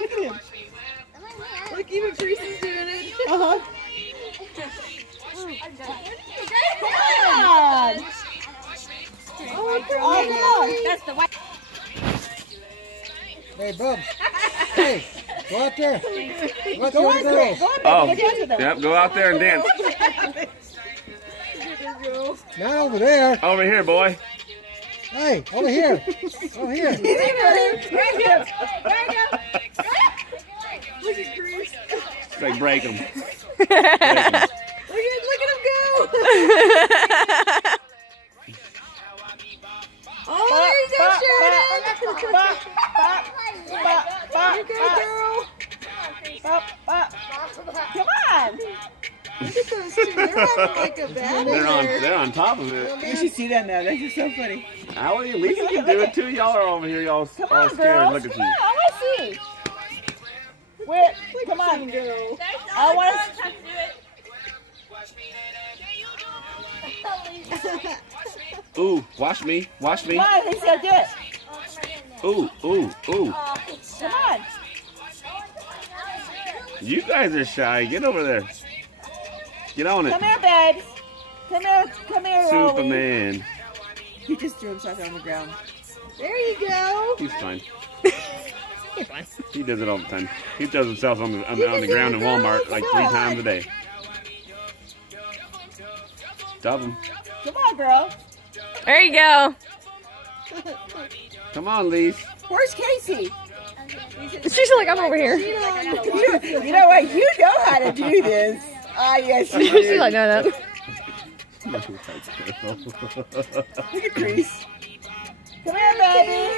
Look at him. Look, even Chris is doing it. Uh-huh. Come on. Oh, come on. That's the white. Hey, Bubs. Hey, go out there. Let's Go go on, to Chris. the girls. Go on, Oh, baby. Go dance with them. yep, go out there and dance. Not over there. Over here, boy. Hey, over here. Over here. Right here. Right here. Look at Chris. Like, break them. Look at him go. Oh, there you go, Sheridan. You go, girl. Come on. Look at those two. They're having like a battle. They're on top of it. You should see that now. That's just so funny. Howie, Lisa can do it too. Y'all are over here. Y'all Come all on, scared. girls. Look at Come you. on. I want to see. Where? Come on, girl. I want to. Ooh, watch me. Watch me. Come on, Lisa, do it. Ooh, ooh, ooh. Come on. You guys are shy. Get over there. Get on it. Come here, babes. Come here, Rolly. Superman. He just threw himself on the ground. There you go. He's fine. He does it all the time. He throws himself on the ground in Walmart like 3 times a day. Stop him. Come on, girl. There you go. Come on, Lise. Where's Casey? She's like, I'm over here. You know what? You know how to do this. Ah, yes, you She's do. like, no. Look at Chris. Come here, baby.